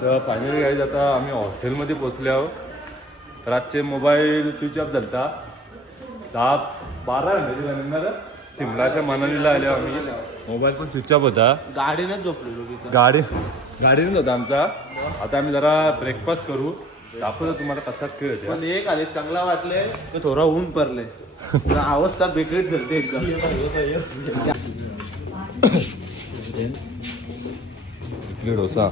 तर finally guys आता आम्ही हॉटेलमध्ये पोचले आहोत. रातचे मोबाईल स्विच ऑफ झालता. 10-12 घंटे शिमलाच्या मनालीला आले आम्ही. मोबाईल पण स्विच ऑफ होता. गाडीनेच झोपलेलो गाडीनेच होता आमचा. आता आम्ही जरा ब्रेकफास्ट करू. दाखवतो तुम्हाला कसा खेळ होते. पण एक आले चांगला वाटले तर थोडा ऊन पडले. अवस्था बेकरीत झाली एकदम. डोसा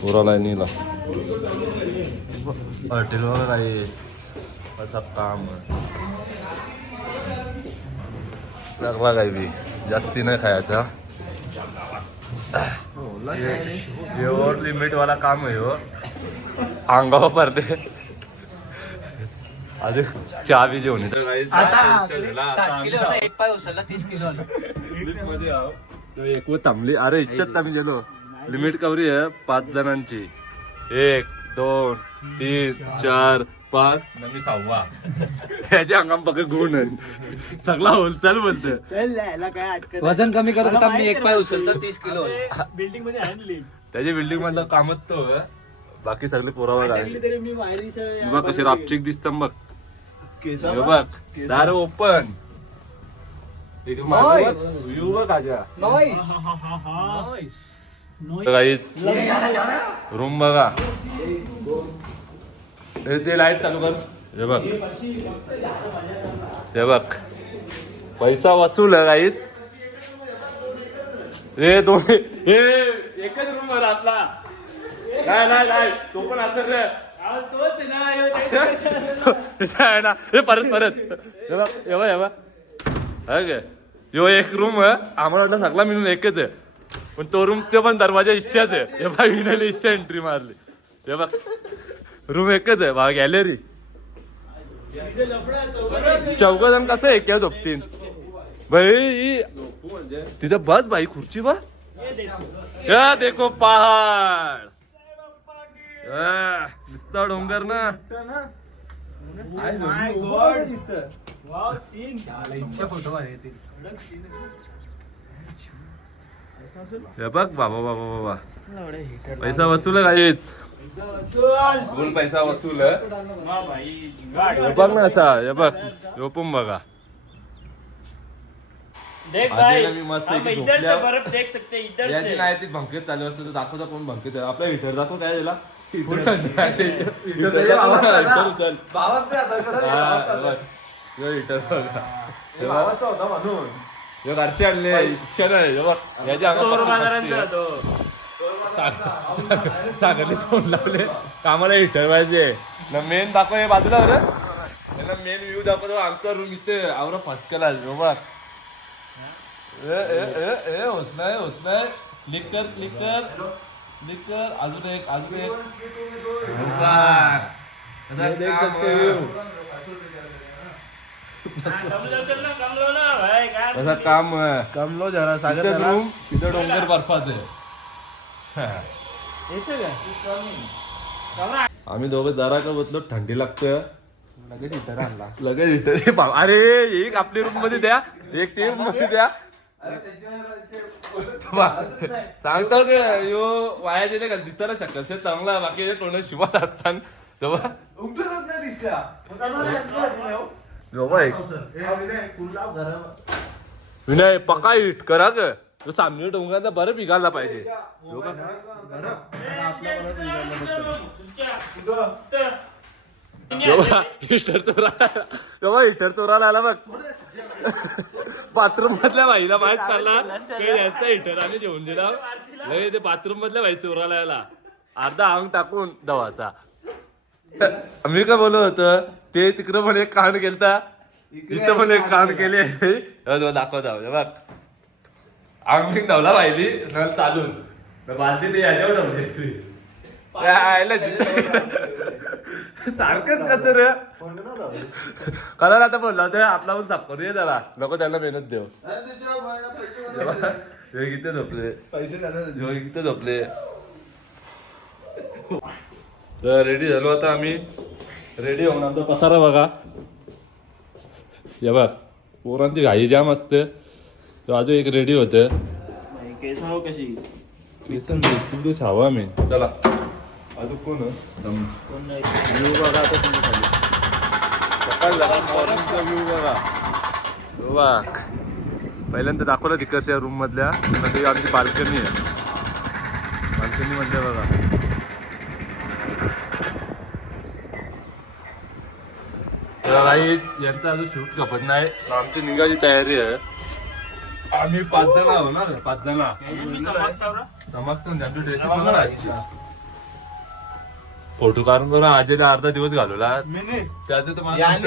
पुरा लाईनीला हॉटेलवर काही असा काम सगळा काही बी जास्ती नाही खायचा. एवढ लिमिट वाला काम आहे हो. अंगावर पडते आधी चहा बी जेवण एक पाय उचलला 30 किलो एक थांबली. अरे इच्छाच आम्ही गेलो. लिमिट कवरी आहे 5 जणांची. 1 2 3 4 5 मी 6वा. ह्याच्या अंगाम पक्क गुण आहे. सगळा होलसेल बोलत. वजन कमी करत होता मी. एक पाय उचलतो 30 किलो. बिल्डिंग मध्ये आणली त्याच्या बिल्डिंग मधलं कामच तो. बाकी सगळे पुरावा आहे. बघ कसे रापचिक दिसत बघ. बघ दार ओपन. व्ह्यू बघ आजा. रूम बघा. ते लाईट चालू कर. हे बघ हे बघ पैसा वसूल आहे गाईच. हे दोन हे एकच रूम वर आपला. नाही तो पण असेल रे. हे परत यो एक रूम आहे. आम्हाला वाटलं सगळा मिळून एकच आहे. पण तो रूम ते पण दरवाजा इच्छाच आहे. हे बघ विनायला इच्छा एंट्री मारली. हे बघ रूम एकच आहे बा. गॅलरी 4 जण कसं एक झोपतीन भाई. तिथं बस भाई खुर्ची बा. या देखो पहाड. दिसता डोंगर ना. हे बघ बाबा पैसा वसूल आहे काहीच. फुल पैसा वसूल आहे. बघ ना असा. हे बघ यो पण बघा. देख भाई मस्त हम इधर से बर्फ देख सकते हैं. इधर से नाही ते भंकेत चालू असतं तर दाखवता कोण भंकेत. आपला हिटर दाखव काय त्याला. घरचे आणले इच्छा नाही. सागरने फोन लावले कामाला हिटर पाहिजे. मेन दाखव हे बाजूला बरं. त्याला मेन व्ह्यू दाखवतो. आमचा रूम इथे आवरा फसकेला बघ. होत नाही. क्लिक कर. अजून एक देख सकते हो. असं काम कमलो जरा सागर रूम तिथं डोंगर बर्फाच आहे. आम्ही दोघं जरा का बसलो. थंडी लागतं. लगेच हिटर आणला. लगेच हिटर. अरे एक आपल्या रूम मध्ये द्या. एक ते रूम मध्ये द्या. सांगतो यो वाया गेले का दिसायला शकल चांगला. बाकी तोंड शिवात असताना तेव्हा विनय पक्का हिट करा ग. तो सामने डोंगराचा बरं बिघाडला पाहिजे. हिटर चोराला आला बघ. बाथरूम मधल्या बाईला माहित पडला यांचा हिटर आम्ही जेवून दिला. ते बाथरूम मधल्या बाई चोराला आला. अर्धा अंग टाकून दवाचा. आम्ही काय बोलत होतं ते तिकडं पण एक कांड केलता. इथं पण एक कांड केले. दाखवता बघ अंग धावला पाहिली नळ चालूच. बालदी ते याच्यावर धावली. सारखंच कसं रे. कळलं आता बोलला होता आपला पण साफ करूया जरा. नको त्यांना मेहनत देऊ. इथे झोपले इथे झोपले. तर रेडी झालो आता आम्ही. रेडी होऊन आमचा पसारा बघा. हे बघ पोरांची घाई जाम असते. अजून एक रेडी होते. केस हो कशी केसन हवा मी. चला अजून कोण व्ह्यू बघा आता तुम्ही खाली. सकाळ झाला मॉर्निंगचा व्ह्यू बघा. बघ पहिल्यांदा दाखवलं तिकडच्या रूम मधल्या मध्ये आमची बाल्कनी आहे. बाल्कनी मध्ये बघा काही यांचा अजून शूट खपत नाही. आमची निघायची तयारी आहे. आम्ही 5 जण आहो ना. 5 जण चमकतो आमची ड्रेसिंग बघा. फोटो काढून बघा आजीने अर्धा दिवस घालवला. त्याचं तर मला 5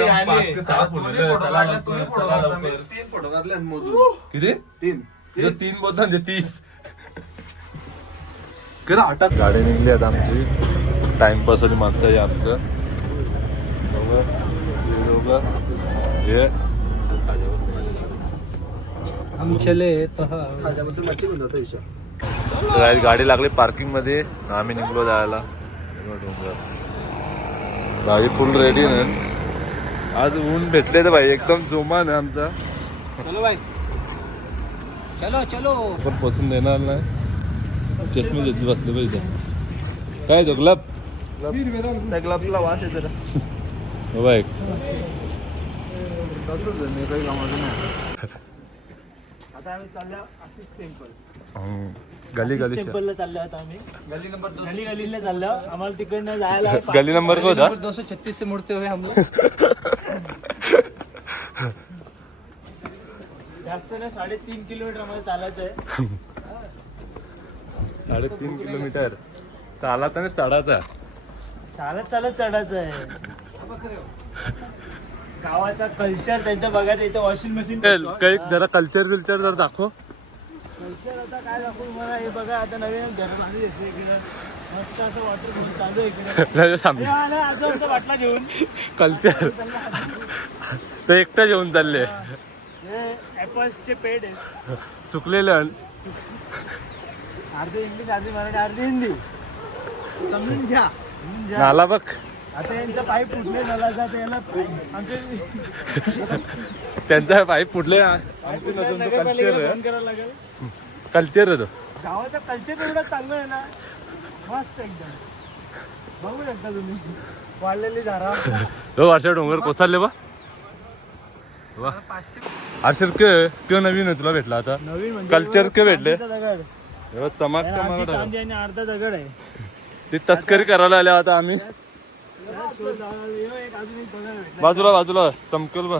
ते 6 फोटो चला लवकर. 3 फोटो काढले आणि मोजून. किती 3 3 बोलता म्हणजे 30. गाडी निघली आता आमची. टाइमपास आणि माणसं आहे आमचं. हे खाद्याबद्दल मच्छी घेऊन जातो ईशा. गाडी लागली पार्किंग मध्ये. आम्ही निघलो जायला. गाडी फुल रेडी ना. आज ऊन भेटले तर भाई एकदम जोमान आहे आमचा. चलो भाई चलो चलो. पण पोचून देणार नाही. चष्मे घेतले बसले पाहिजे. काय तो ग्लब त्या ग्लव्सला वास येतो. बाईक काही कामाचं नाही. आता आम्ही चाललो आशिष टेम्पल. गली गली टेम्पलला चाललो आता आम्ही. गली नंबर गलीला चाललो. आम्हाला तिकडनं जायला आहे. गली नंबर को होता 236 से मुड़ते हुए हम लोग. जास्त नाही 3.5 किलोमीटर आम्हाला चालायचं आहे. 3.5 किलोमीटर चालत आणि चढायचा. चालत चढायचं आहे. गावाचा कल्चर त्यांचं बघायचं. इथे वॉशिंग मशीन काही जरा कल्चर जर दाखव. कल्चर आता काय दाखवू मला. हे बघा आता नवीन घर बांधली येते इकडे. मस्त असं वॉटरफॉल चालू आहे इकडे. आजोबाचा बाटला घेऊन कल्चर ते एकटा जेवून चालले. हे ऍपल्सचे पेड आहेत. सुकलेले अर्धी इंग्लिश अर्धी मराठी अर्धी हिंदी. समजून घ्या. नाला बघ. आता यांचा पाईप फुटले झाला तर याला आमचे त्यांचा पाईप फुटले. नगरपालिकेला फोन करायला लागेल. कल्चर आहे तो. गावाचा कल्चर एवढं चांगलं आहे ना. मस्त एकदम. बघू शकता तुम्ही वाढलेली झाडा. तो वर्षा डोंगर कोसळले बा. असे किंवा नवीन आहे तुला भेटला आता. नवीन म्हणजे कल्चर के भेटले. दगड चमक चांदी आणि अर्धा दगड आहे. ती तस्करी करायला आल्या आता आम्ही. एक अजून एक दगड भेटला. बाजूला बाजूला चमकेल बा.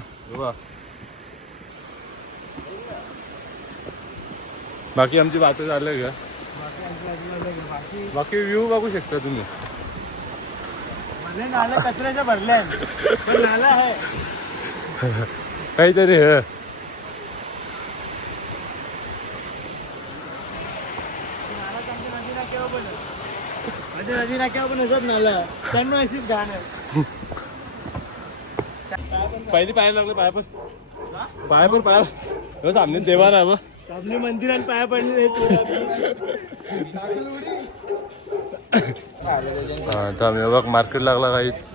बाकी आमची बात झालं का. बाकी व्ह्यू बघू शकता तुम्ही. मध्ये नाले कचऱ्याच्या भरल्या पण नाला आहे काहीतरी नदी नाक्यावर पण असत नाला. त्यांना अशीच घाण आहे. पहिली पाहायला लागलं. पाय सामने देवार आहे बा. सामने मंदिर आणि पाया पडले. आता आम्ही बघ मार्केट लागला काहीच.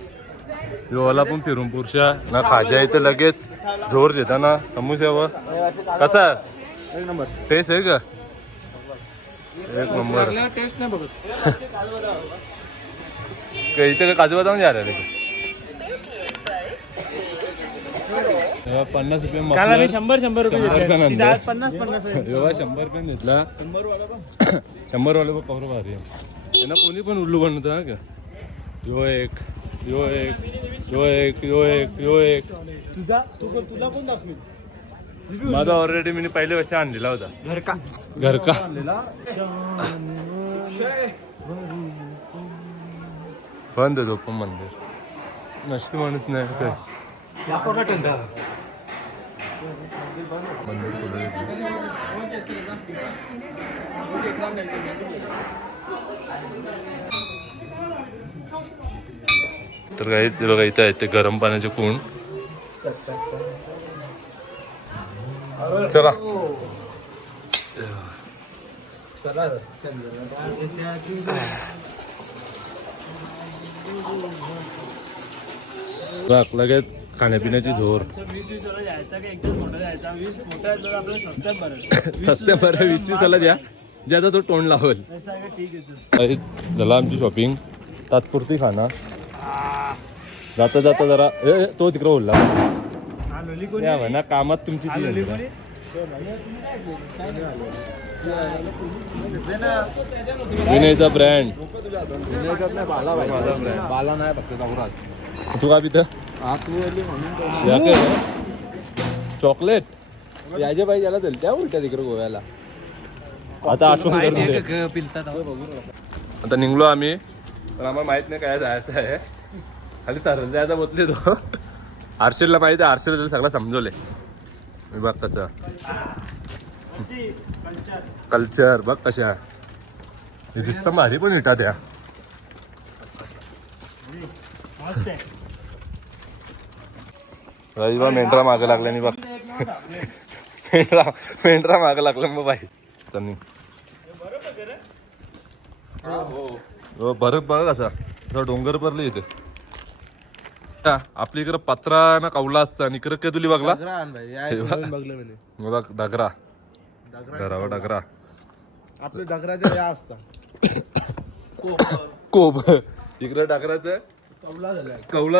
योला पण फिरून पुरुषा ना खाजा इथं लगेच जोर देता ना. समोसा व कसा टेस्ट आहे का. एक नंबर. टेस्ट नाही बघत. इथे काय काजू बदाम जा रहे 50 रुपये. काल आम्ही 100 रुपये घेतले. 50 एवढा 100 रुपये घेतला. 100 वाले कवर भारी आहे. त्यांना कोणी पण उल्लू बनवतो ना का. यो एक तुला कोण दाखवेल. माझा ऑलरेडी मी पहिले वर्ष आणलेला होता. घर का बंद आहे तो पण मंदिर. नसते माणूस नाही काय. मंदिर तर काही बघा इथं आहे ते गरम पाण्याचे कुंड. चला लगेच खाण्यापिण्याची झोर. 20 वाला जायचा का एकदम मोठा जायचा. 20 मोठा आहे तर आपल्याला सस्त्या बरं 20 वाला द्या ज्याचा तो तोंड लावल. ठीक आहे. झाला आमची शॉपिंग. तात्पुरती खाना जाता जाता जरा तो तिकडे बोलला या म्हणा कामात तुमची ती आहे. विनयचा ब्रँड माझा ब्रँड बाला नाही फक्त नवरात तू का पितं चॉकलेट याच्या पाहिजे याला दिल त्या उलट्या तिकडे गोव्याला आता आठवण करून दे. आता निघलो आम्ही पण आम्हाला माहित नाही काय जायचं आहे खाली चालत जायचा बोलले तो आरशेलला पाहिजे आरशेला सगळं समजवले मी बघ कसं कल्चर बघ कशा दिसतं भारी पण विटा त्या राजीबा मेंढरा मागं लागल्याने बघ मेंढरा मागं लागला मग बाई चल हो बरं बघ कसा डोंगर भरले इथे आपल्या इकडं पत्रा ना कौला असतं आणि इकडं काय तुली बघला बघ डगरा घरावर डगरा आपले डगराच्या या असतात कोब इकडं डगराचं कौला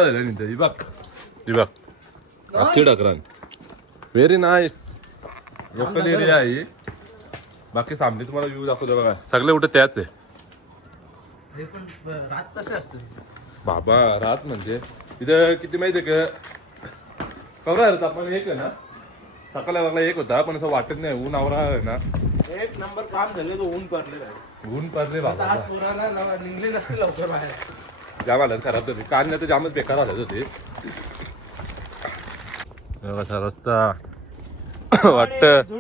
झाला नाही बघ ती बघ अख्खी डगरान व्हेरी नाईस लोकल एरिया आहे बाकी सामने तुम्हाला व्ह्यू दाखवतो बघा सगळे कुठे त्याच आहे रात कसे असते बाबा रात म्हणजे इथं किती माहिती आहे का कवरा आपण एक आहे ना सकाळला बघला एक होता पण असं वाटत नाही ऊन आवरा आहे ना एक नंबर काम झाले तो ऊन पडले आहे ऊन पडले बाबा आज पोराला निघले नसते लवकर बाहेर जाम आलं खराब होती काल नाही तर जामच बेकार आलं होते कसा रस्ता वाटत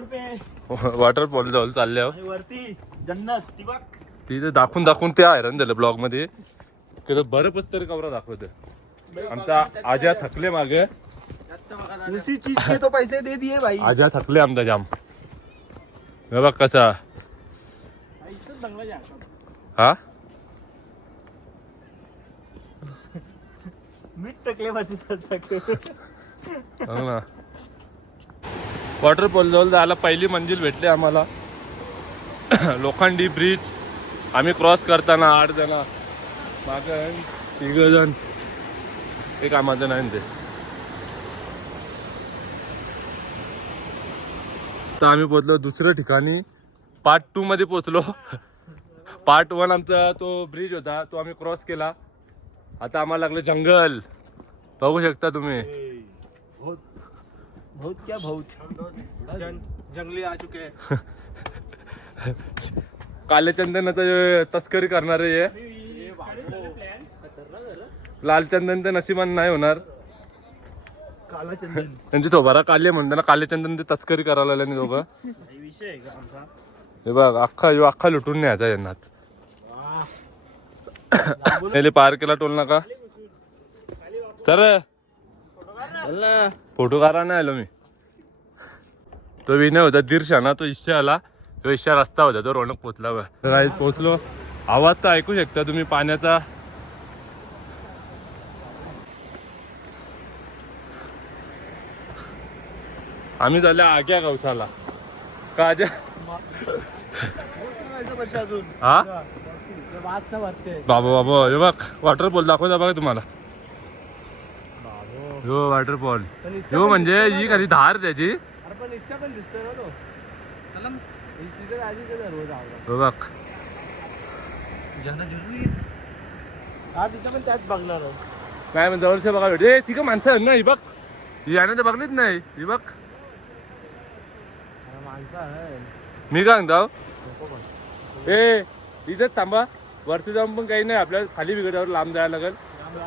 वॉटरफॉल जवळ चालल्यावर वरती जन्नत ती बघ तिथे दाखवून दाखवून ते हैराण झालं ब्लॉग मध्ये की बरंच तरी कवरा दाखवत आमचा आजा थकले मागे उसी चीज के तो पैसे दे दिए भाई. आजा थकले आमचा जाम हे बघ कसा हा मीठ टकले ना वॉटरफॉल जवळ जायला पहिली मंजिल भेटली आम्हाला लोखंडी ब्रिज आम्ही क्रॉस करताना 8 जण माग 3 जण एक आम्हाला नाही ते तर आम्ही पोहोचलो दुसऱ्या ठिकाणी पार्ट 2 मध्ये पोहोचलो पार्ट 1 आमचा तो ब्रिज होता तो आम्ही क्रॉस केला आता आम्हाला लागलं जंगल बघू शकता तुम्ही बहुत क्या बहुत जंगली आ चुके काले चंदनाचं तस्करी करणारे हे लाल चंदन तर नशिबान नाही होणार काला चंदन त्यांची थोबारा काले म्हणताना काले चंदन ते तस्करी करायला लागले दोघं विषय आहे का आमचा हे बघ अख्खा लुटून न्यायचा यांनाच पहिले पार केला टोल नाका तर फोटो काढा नाही आलो मी तो विनय होता दीर्षा ना तो इश्या आला तो इश्या रस्ता होता तो रोनक पोचला बघ पोचलो आवाज तर ऐकू शकता तुम्ही पाण्याचा आम्ही झाल्या आग्या गवसाला का आजा हा बाबा बाबा हे बघ वॉटरफॉल दाखवता बघा तुम्हाला हो वॉटरफॉल हो म्हणजे ही खाली धार त्याची हो बघ तिथं पण त्याच बघणार काय म्हणजे जवळच्या बघा भेटे ती का माणसं आहे ना ही बघ ही यानं तर बघलीच नाही ही बघ मी काय सांगतो ए इथंच थांबा वरती जाऊन पण काही नाही आपल्याला खाली बिघडावर लांब जायला लागेल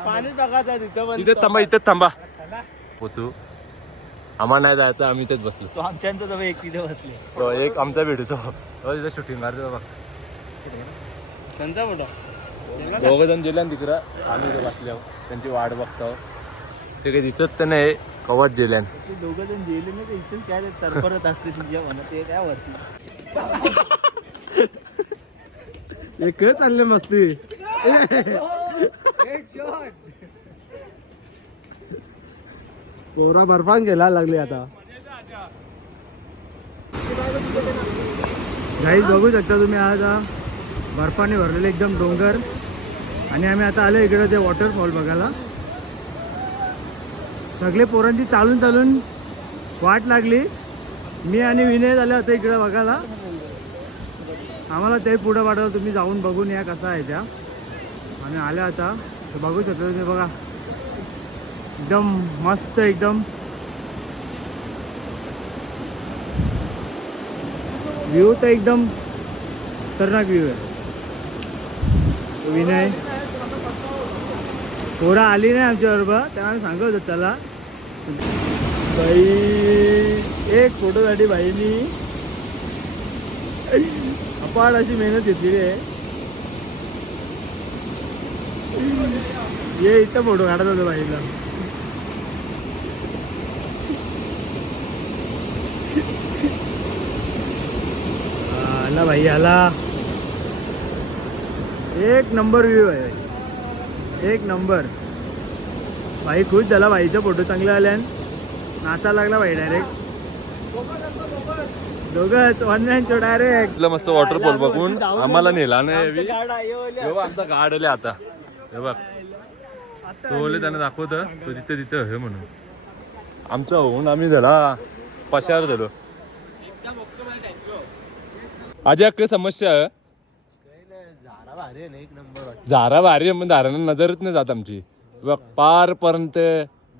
पाणीच बघायचं तिथं पण इथेच थांबा इथेच थांबा पोचू आम्हाला नाही जायचं आम्ही इथेच बसलो तो आमच्यांचा जवळ एक तिथे बसले तो एक आमचा भेटतो तिथे शूटिंग मारतो बाबा त्यांचा फोटो दोघं जण गेल्या तिकडं आम्ही इथे बसल्यावर त्यांची वाट बघतो ते काही दिसत तर नाही कवाट जेल्यान दोघं जण गेले ना ते इथून काय तरफरत असते तुझ्या म्हणत ते त्यावरती एक चालले मस्ती पोरा बर्फान गेला लागली आता गाईज बघू शकता तुम्ही आज बर्फाने भरलेले एकदम डोंगर आणि आम्ही आता आलो इकडे ते वॉटरफॉल बघायला. सगळे पोरांची चालून चालून वाट लागली. मी आणि विनय झाले होते इकडे बघायला. आम्हाला ते पुढं पाठवलं, तुम्ही जाऊन बघून या कसा आहे त्या. आम्ही आल्या आता तर बघू शकतो तुम्ही बघा, एकदम मस्त, एकदम व्ह्यू तर एकदम खतरनाक व्ह्यू आहे. विनय पोरा आली नाही आमच्याबरोबर, त्यांना सांगत होतं चला. बाई एक फोटोसाठी बाईनी अपार अशी मेहनत घेतलेली आहे. ये इथं फोटो काढत होतो बाईला. आला भाई आला. एक नंबर व्ह्यू आहे, एक नंबर. भाई खुश झाला, भाईचा फोटो चांगला आल्यान नाचा लागला भाई डायरेक्ट. दोघंच ऑनलाईन तो डायरेक्ट. मस्त वॉटरफॉल बघून आम्हाला नेला नाही. आमचा गार्ड आले आता हे बघ, तो बोलले त्यांना दाखवतं तो तिथे तिथे हे म्हणून. आमचं होऊन आम्ही झाला पशार झालो. आज काय समस्या आहे, झारा भारी आहे, मग झारांना नजरच नाही जात आमची. बघ पार पर्यंत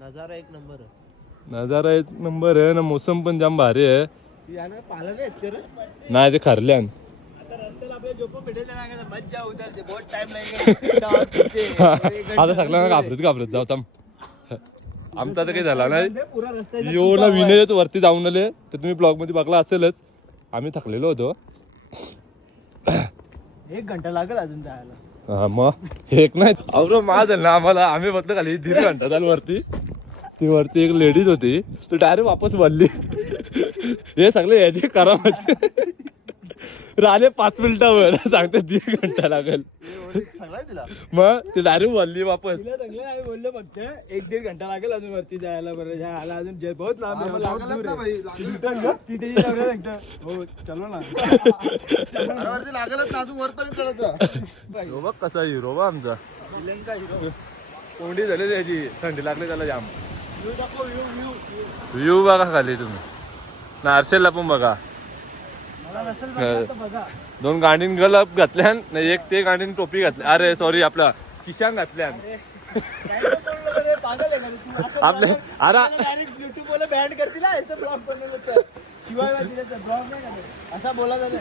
नजारा एक नंबर आहे. नजारा एक नंबर आहे ना. मोसम पण जाम भारी आहे. नाही ते खरल्यान आता सगळ्यांना घाबरत जाऊ थांब. आमचा तर काही झाला नाही. यो ना विनय वरती जाऊन आले तर तुम्ही ब्लॉग मध्ये बघला असेलच. आम्ही थकलेलो होतो. 1 घंटा लागेल अजून जायला. हा मग एक नाही अवरो माझं ना आम्हाला. आम्ही बघतो खाली 1.5 घंटा झाला वरती. ती वरती एक लेडीज होती, तो डायरेक्ट वापस बोलली. हे सगळे याचे करा माझे राहिले 5 मिनिटावर, सांगते 1.5 घंटा लागेल. मग ते डायरेक्ट बोलली वापस. बोललो फक्त 1-1.5 घंटा लागेल अजून वरती जायला. बरं जायला अजून बहुत लांब आहे. तिथे सांगतो हो चलो ना. लागलच ना अजून वरपर्यंत चढायचं. बघ कसा हिरो बा आमचा. कोंडी झाली त्याची, थंडी लागली त्याला जाम. व्ह्यू बघा खाली तुम्ही. नारसेलला पण बघा. 2 गांडीन गलप घातल्यान नाही, एक ते गांडीन टोपी घातली. अरे सॉरी आपला किशान घातल्यान. आपले अरे युट्यूब वाला बॅन करतील ऐसा ब्लॉग बनवलं शिवाय ब्लॉग नाही करत असा बोला झालं.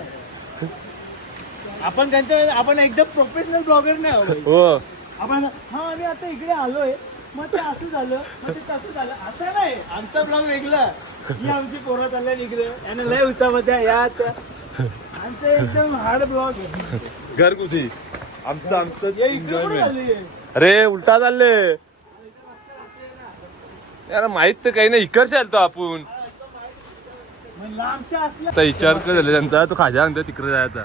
आपण त्यांच्या आपण एकदम प्रोफेशनल ब्लॉगर नाही आहोत. हो आपण हा आम्ही आता इकडे आलोय, मग ते असं झालं, मग ते तसं झालं असं नाही. आमचा ब्लॉग वेगळा. ही आमची पोरं चालल्या इकडे याने लय उचामध्ये यात. आमचं एकदम हार्ड ब्लॉग आहे. घरगुती आमचं एन्जॉयमेंट. अरे उलटा चालले यार, माहित तर काही नाही. इकडचे आलतो आपण. लांबच्या असल्या आता विचार झाले त्यांचा, तो खाजा म्हणतो तिकडे जायचा.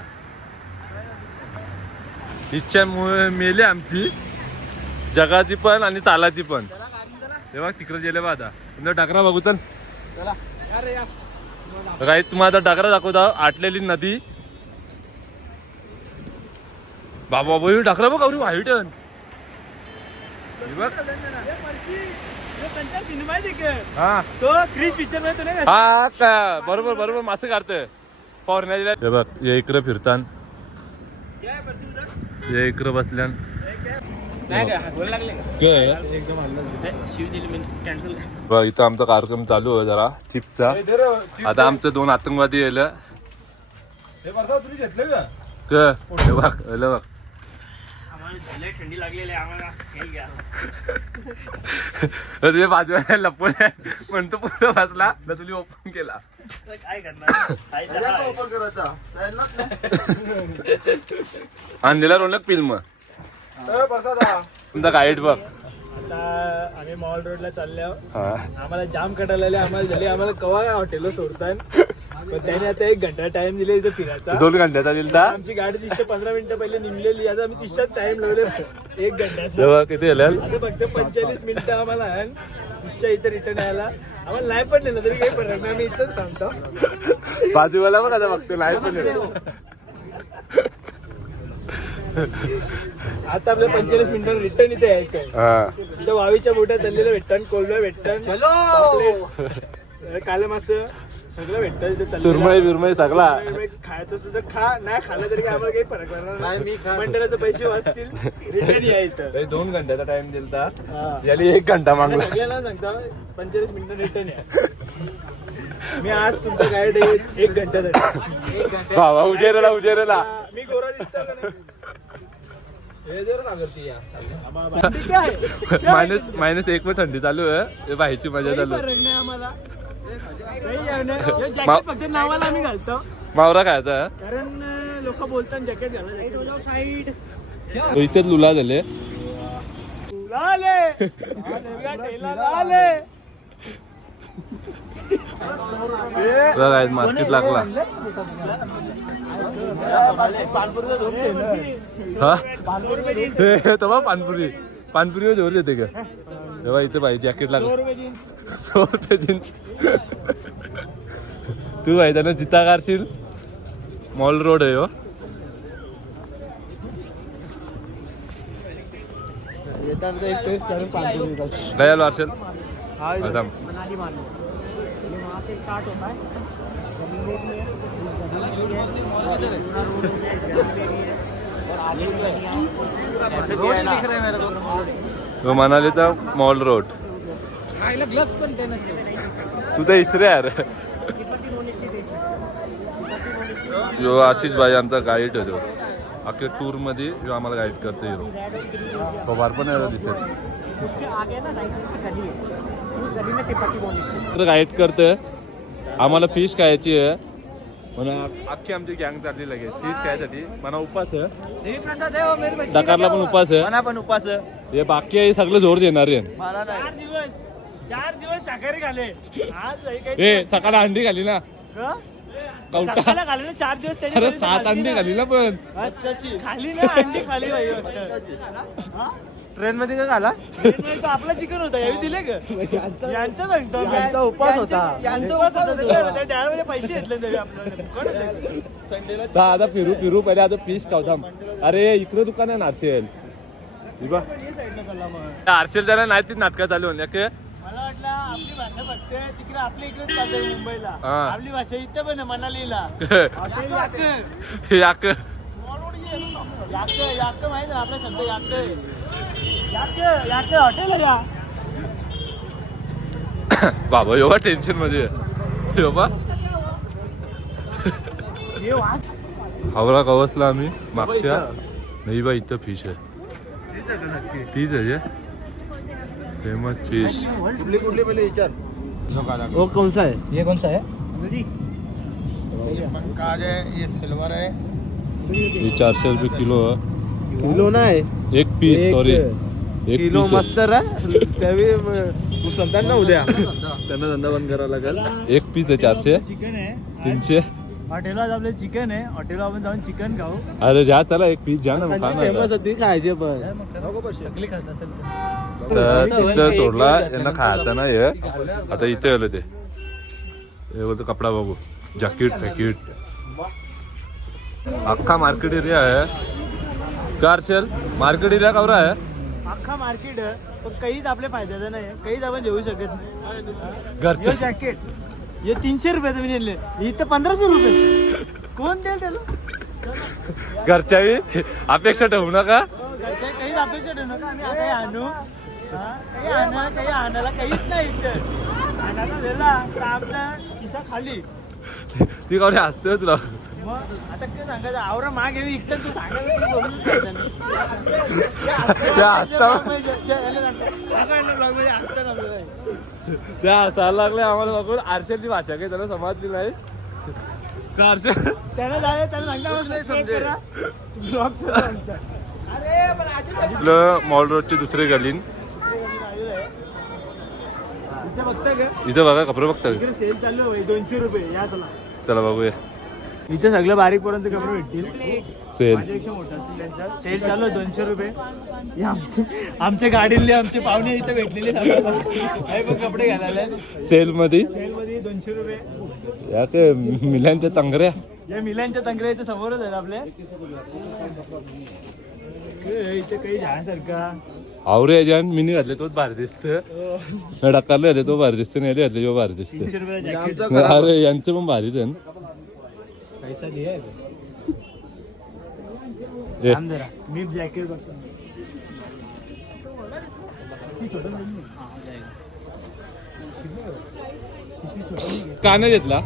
इच्छामुळे मेले आमची, जगाची पण आणि चालाची पण. तेव्हा तिकडे गेले बा. आता तुमचा टाकरा बघू चल. काही तुम्हाला आता टाकरा दाखवता. आटलेली नदी बाबा बाबा टाकरा बघ अवरी व्हाईट. हा तो क्रिश पिक्चर मध्ये नाही हा का बरोबर बरोबर मासे काढतोय पौर्णिला. हे बघ ये इकडे फिरतान, ये इकडे बसल्यान. बघ इथं आमचा कार्यक्रम चालू आहे जरा चिप्सचा. आता आमचं 2 आतंकवादी येलं. हे बघ बघ थंडी लागलेली आम्हाला. तुझ्या बाजूला लपवून म्हणतो पुढे वाचला ना तुला ओपन केला. काय करणार ओपन करायचा अंधेला रोनक फिल्म. तुमचा गाईड बघ. आता आम्ही मॉल रोडला चाललो. हा आम्हाला जाम कटायला आम्हाला झाले. आम्हाला कवा हॉटेल सोडतात, पण त्याने आता 1 घंटा टाइम दिले इथे फिरायचा. 2 घंट्याचा दिलता. आमची गाडी 30-15 मिनिटं पहिले निघलेली. आता आम्ही 30च टाइम लावले 1 घंट्याचा. तेव्हा किती येईल आता फक्त 45 मिनिटं आम्हाला 30च्या इथे रिटर्न यायला. आम्हाला नाही पडलेलं तरी काही फरक नाही, आम्ही इथंच थांबतो. बाजूवाला बघ आता बघतो नाही पण आता आपल्या 45 मिनिटांनी रिटर्न इथे यायचं आहे. हा. इथं वावीच्या मोठ्या तल्लेलं भेटतं, कोलब्या भेटतं, काले मास सगळं भेटतं इथे तल्लेलं. सुरमई बिरमई सगळा. सुरमई खायचं असेल तर खा, नाही खाल्लं तरी काय आम्हाला काही फरक पडणार नाही. मंडळाचे पैसे वाचतील, रिटर्न यायचं. 2 घंट्याचा टाइम दिलता हा. याली 1 घंटा मागला. सगळ्यांना सांगता 45 मिनिटं रिटर्न या. मी आज तुमचा गाईड आहे 1 घंट्यासाठी. बाबा उजेरेला मी गोरा दिसतो का नाही? थंडी काय? -1 वर थंडी चालू आहे. हे बाहेरची मजा काही चालू फरक नाही आम्हाला. काही आहे नाही. हे मा- जॅकेट फक्त नावाला आम्ही घालतो, मावरा खायचा कारण लोक बोलतात जॅकेट घाला. साईड इथे लुला झाले. मार्केट लागला. हा तेव्हा पानपुरी जोर येते का तेव्हा इथे भाई जॅकेट लागलं. तू भाई त्यानं जिता काढशील. मॉल रोड आहे हो. काय आलो अर्षल आता मनालीचा मॉल रोड. तू तर इसरे यार. जो आशिष भाई आमचा गाईड होतो अख्ख्या टूर मध्ये जो आम्हाला गाईड करते. पवार पण यायला दिसेल गाईड करते. आम्हाला फिश खायची आहे म्हणून अख्खी आमची गँग चालली लगेच फिश खायसाठी. मला उपास आहे, दकारला पण उपास आहे, मला पण उपास. हे बाकी आहे सगळं जोर येणार आहे. मला 4 दिवस शाकाहारी खाले. आज ए सकाळी अंडी खाली ना कवटा. सकाळला खाले ना 4 दिवस. त्याची अरे तरी 7 खाल्ली अंडी ना. खाली ना पण खाली ना अंडी खाली भाई. ट्रेन मध्ये काय झाला? आपला चिकन होता यावी दिले का? यांचा सांगतो यांचा उपास होता. यांचा उपास होता. त्यावेळेला पैसे घेतले तरी आपल्याला. आता फिरू पहिले आता फिश खाऊ. अरे इकडे दुकान आहे नारसेल. आरसेल त्याला नाही ती नाटकं चालू होऊन मला वाटलं आपली भाषा बघते तिकडे आपल्या इकडे चालते मुंबईला. हा. आपली भाषा इथं पण आहे मनालीला. याक याक माहिती ना आपला शब्द याक हॉटेल आहे का? बाबा एवढा टेन्शन मध्ये आहे. बाबा हे वाच. हावरा कवसला आम्ही मागच्या नाही बा इथं फिश आहे. तीच आहे फेमस फिश. कुठली पहिले विचार. वो कौन सा है? ये कौन सा है? पंकाज है, ये सिल्वर है. हे 400 रुपये किलो आहे. किलो नाही, एक पीस सॉरी एक किलो piece मस्त रा. त्यावेळी तू संतान ना उद्या त्यांना धंदा बंद करावा लागेल. एक पीस आहे 400 चिकन आहे 300. हॉटेलला आपलं चिकन आहे. हॉटेलला आपण जाऊन चिकन खाऊ. अरे जा चला एक पीस घ्या ना मग खा ना आता. होती खायचे पण. तर तिथं सोडला यांना खायचं नाही आहे. आता इथे आलं ते हे बोलतो कपडा बघू जॅकेट पॅकेट अख्खा मार्केट एरिया आहे. कारशेल मार्केट एरिया कवरा आहे. अख्खा मार्केट आहे पण काहीच आपल्या फायद्याचं नाही. काहीच आपण घेऊ शकत नाही. घरच्या जॅकेट हे 300 रुपयाचं मी नेले. इथं 1500 रुपये. कोण देईल त्याला? घरच्याही अपेक्षा ठेवू नका. घरच्या काहीच अपेक्षा ठेवू नका. आम्ही काही आणू काही आणायला काहीच नाही इथं. आणायला दिला तर आपला खिसा खाली. ती कावडी हसतोय तुला. मग आता काय सांगायचं आवरा मागे इथं तू सांगायचं बोलून त्या हसायला लागले आम्हाला बघून. आरशेलची भाषा काही त्याला समजली नाही. कारशेल त्याला जाय त्याला सांगता आपलं मॉल रोडची दुसरी गलीन बघताय का इथं बघा कपडे बघता इकडे सेल चालू आहे 200 रुपये. या चला चला बघूया. इथे सगळं बारीक पोरांचे कपडे भेटतील. सेल माझ्यापेक्षा मोठा असेल त्यांचा. सेल चालू आहे 200 रुपये. हे आमच्या गाडीतले आमचे पाहुणे इथे भेटलेले आहे पण कपडे घालायला. सेल मध्ये सेल मध्ये 200 रुपये. या ते मिलांच्या तंगऱ्या या मिलांच्या तंगऱ्या इथे समोरच आहेत आपल्या. इथे काही जाण्यासारखा आवरे याच्यान मिनी घातले तोच भारी दिसतं डक्कारले घातले तो भारी दिसतं नाही घातले तो भारी दिसतं 300 रुपये जॅकेट. अरे यांचं पण भारी जण थांब जरा. मी जॅकेट बघतो. का नाही घेतला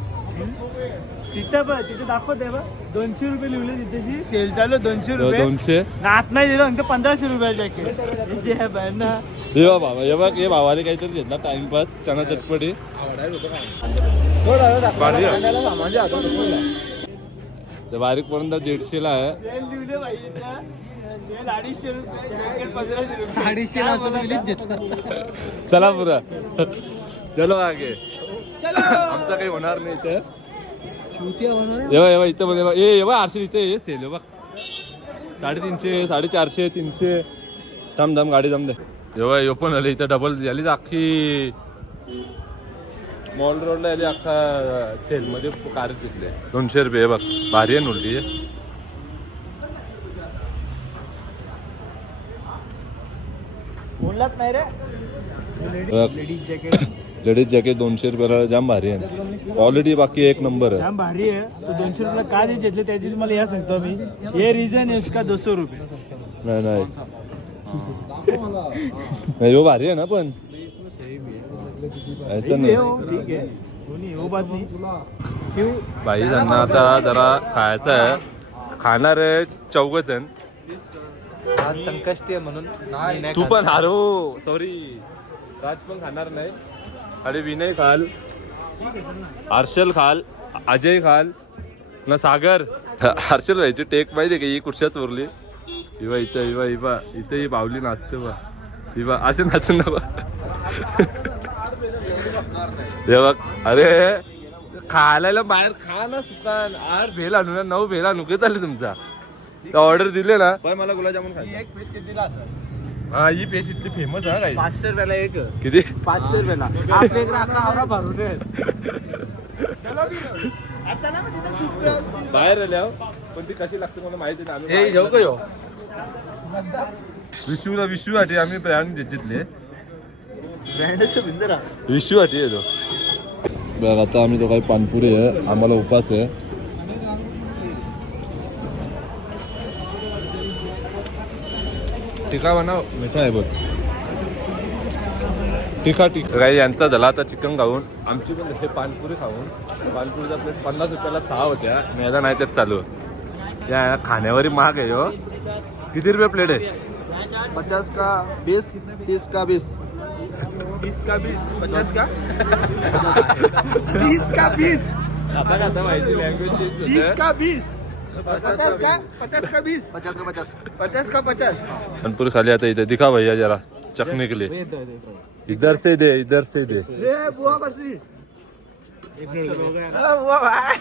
तिथं बघ तिथे दाखवत आहे बघ 200 रुपये लिहिले तिथेशी सेल चालू 200 रुपये 200 आत नाही दिलं अंक 1500 रुपये जॅकेट जे आहे बाहेर ना. हे बा बाबा हे बघ हे भावाले काहीतरी घेतला टाइमपास चना चटपटी भारी आहे. ते बारीक पर्यंत 150 ला आहे सेल लिहिले पाहिजे सेल 250 रुपये जॅकेट 1500 रुपये चला पुरा चलो आगे आमचा काही होणार नाही इथं येवा इथं मध्ये येवा 800 इथे ये सेल बघ 350 450 300 थांब थांब गाडी जमदे जेव्हा यो पण आले इथं डबल झाली अख्खी मॉल रोडला आली अख्खा सेल मध्ये कार घेतले 200 रुपये बघ भारी आहे उलटी बोललात नाही रे लेडीज जॅकेट लेडीज जॅकेट 200 रुपयाला जाम भारी आहे क्वालिटी बाकी एक नंबर आहे जाम भारी आहे तो 200 रुपये का नाही घेतले त्याची तुम्हाला या सांगतो मी ये रिझन है इसका 200 रुपये नाही नाही नाही यो भारी आहे ना पण ऐसा नाही ठीक आहे कोणी हो बात नाही बाई त्यांना आता जरा खायचं आहे खाणार आहे 4 जण आज संकष्टी आहे म्हणून तू पण हारो सॉरी राज पण खाणार नाही आणि विनय खाल हर्षल खाल अजय खाल ना सागर हर्षल व्हायची टेक माहिती आहे का ही कुठच्याच उरली इवा इथं इवा इथे ही बावली नाचते बा इवा असे नाचून ना ते बघ अरे खायला बाहेर खा ना सुकान 8 भेल आणू ना 9 भेल आणू काय चालले तुमचा ऑर्डर दिले ना पण मला गुलाबजामुन खायचं. एक पीस कितीला असं हा ही पेश इथली फेमस आहे काय 500 रुपयाला एक किती 500 रुपयाला आपल्या इकडे आता आवरा भरून आता ना तिथे सूप बाहेर आल्या पण ती कशी लागते मला माहिती नाही आम्ही विशूसाठी आम्ही ब्रँड जिंकले ब्रँडचं बिंदरा विशूसाठी येतो बघ आता आम्ही तो काही पानपुरी आहे आम्हाला उपास आहे टिका बनव मिठा आहे बघ टिका काही यांचा झाला आता चिकन खाऊन आमची पण हे पानपुरी खाऊन पानपुरीचा प्लेट 50 रुपयाला 6 होत्या मेदा नाही त्यात चालू या खाण्यावरी महाग आहे हो किती रुपये प्लेट आहे 50 का 20 30 का 20 20 का 20 50 का 30 का 20 आता माहिती लँग्वेज चेंज 30 का 20 50 का 20 50 का 50 पानपुरी खाली आता इथे दिखा भैया जरा चखने के लिए इधर से दे ए बुआ बसली बुआ भाई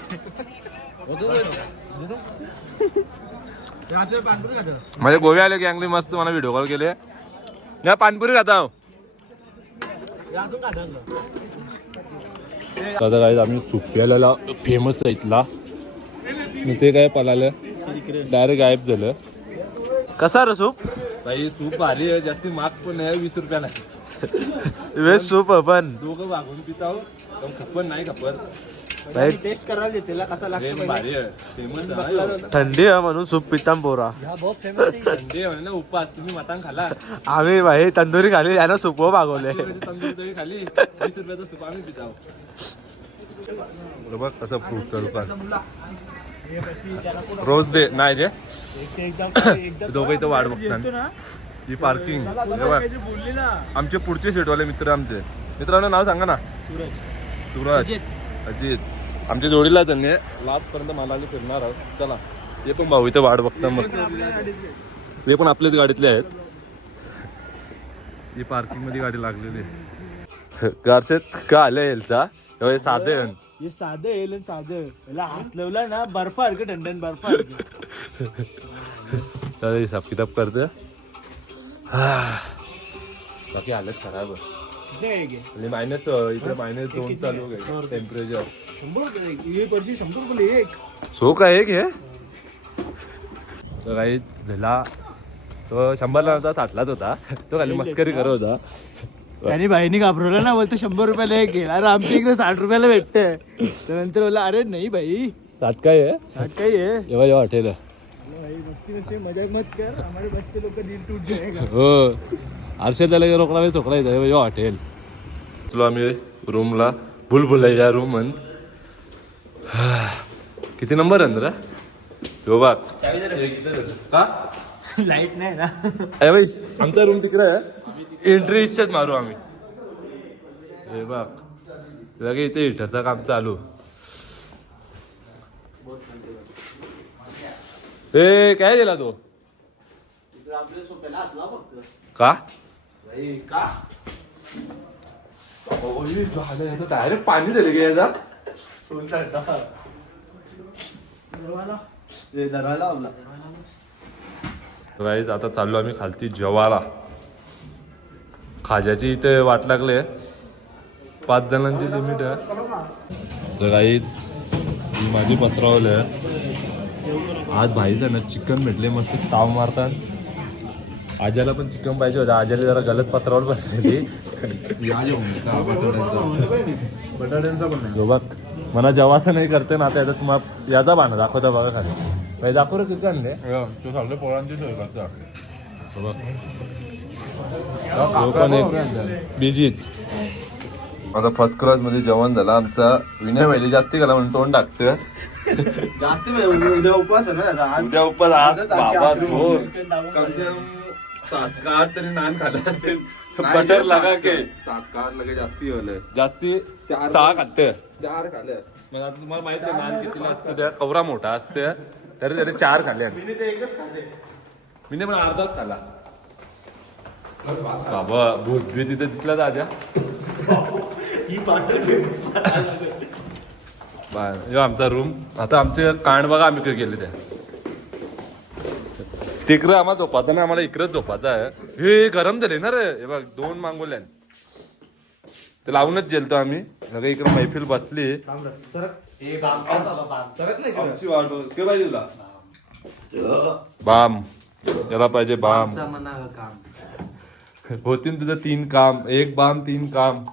माझे गोव्या आले गँगली मस्त मला व्हिडिओ कॉल केले या पानपुरी खाता आता काय आम्ही सुप्याला फेमस आहे इथला ते काय पळालं डायरेक्ट गायब झालं कसा रे सूप काही सूप भारी आहे जास्ती महाग पण आहे 20 रुपयाला वेज सूप पण दोघं वागून पिताव पण खप्पन नाही खप्पन टेस्ट करायला देतेला कसा लागतो भारी आहे फेमस आहे थंडी आहे म्हणून सूप पिताम पोरा थंडी आहे ना उपास तुम्ही मटण खाला आम्ही भाई तंदुरी खाली यानं सूप भागवले तंदूरी खाली 20 रुपयाचा सूप आम्ही पिताव बरोबर कसं फ्रूट दुकान रोज दे नाही जे दोघं इथं वाट बघतात ही पार्किंग बोलली ना आमचे पुढचे शेटवाले मित्र आमचे मित्रांनो नाव सांगा ना सूरज अजित आमच्या जोडीला त्यांनी लास्ट पर्यंत मला फिरणार आहोत चला हे पण भाऊ इथं वाट बघता मग हे पण आपल्याच गाडीतले आहेत ही पार्किंग मध्ये गाडी लागलेली आहे गारसेत का आलं यायचा साधे हे साधं येईल साधं याला हात लावला ना बर्फ हरकं थंडन बर्फ तर हिसाब किताब करते बाकी हालत खराब आहे मायनस इथे -2 चालू आहे टेम्परेचर 100 रुपये एक सो का एक आहे तर काही झाला तो 100ला होता 60लाच होता. तो खाली मस्करी करत होता. त्याने बाईनी घाबरवलं ना, बोलतो 100 रुपयाला एक घे. अरे आमच्या इकडे 60 रुपयाला भेटतंय. त्यानंतर बोला अरे नाही भाई 60 काय आहे 60 काही आहे. जेव्हा जेव्हा हॉटेल भाई मस्ती मस्ती मजाक मत कर, हमारे बच्चे लोग का दिल टूट जाएगा. हो आरशे त्याला रोकडा वेळ सोकडा येतो जेव्हा हॉटेल. चलो आम्ही रूमला भुलभुलैया रूम म्हण. किती नंबर आहे ना हो बघ का लाईट नाही ना. अरे भाई आमचा रूम तिकडे आहे. एंट्री इच्छाच मारू आम्ही. हे बघ लगे इथे हिटरचं काम चालू. ए काय दिला तो का डायरेक्ट पाणी दिले की याचा. गाईज आता चाललो आम्ही खालती जेवायला. खाज्याची इथे वाट लागले. 5 जणांची लिमिट आहे. तर गाईज ही माझी पत्रावल आहे. आज भाईचं ना चिकन भेटले मस्त ताव मारतात. आज्याला पण चिकन पाहिजे होतं. आज्याला जरा गलत पत्रावल बनली. बटाट्यांचा पण नाही. बघ मला जेवाचं नाही करते ना आता याचा तुम्हाला याचा बाणा दाखवता बघा खाली. भाई दाखव रे किती आणले. तो सगळे पोळांची सोय करतो. पण एक बिजीच. आता फर्स्ट क्लास मध्ये जेवण झालं आमचा. विनय व्हायला जास्ती गेला म्हणून तोंड टाकतं. जास्त उद्या उपवास आहे ना दादा. उद्या उपवास आज आजच आखी बाबा आखरी झोर. चिकन दाबून कम से कम 7 का 8 तरी नान खाल्ले असतील. बटर लगा के 7 का लगे जास्ती होले. जास्ती 6 खाते. 4 खाले. मग आता तुम्हाला माहिती आहे नान कितीला असतं. त्या कवरा मोठा असते तरी त्याने 4 खाल्ले. मी ते एकच खाते. मी पण अर्धाच खाला. बाबा भूत बी तिथे दिसला ताज्या. यो आमचा रूम. आता आमचे कांड बघा आम्ही काय गेले त्या तिकडं आम्हाला झोपायचं ना. आम्हाला इकडंच झोपायचं आहे. हे गरम झाले ना रे. हे बघ 2 मागवल्या ते लावूनच जेलतो आम्ही. सगळं इकडं मैफिल बसली. आमची वाट के पाहिजे तुला बाम. याला पाहिजे बाम. होतीन तुझं 3 काम. 1 बाम 3 काम.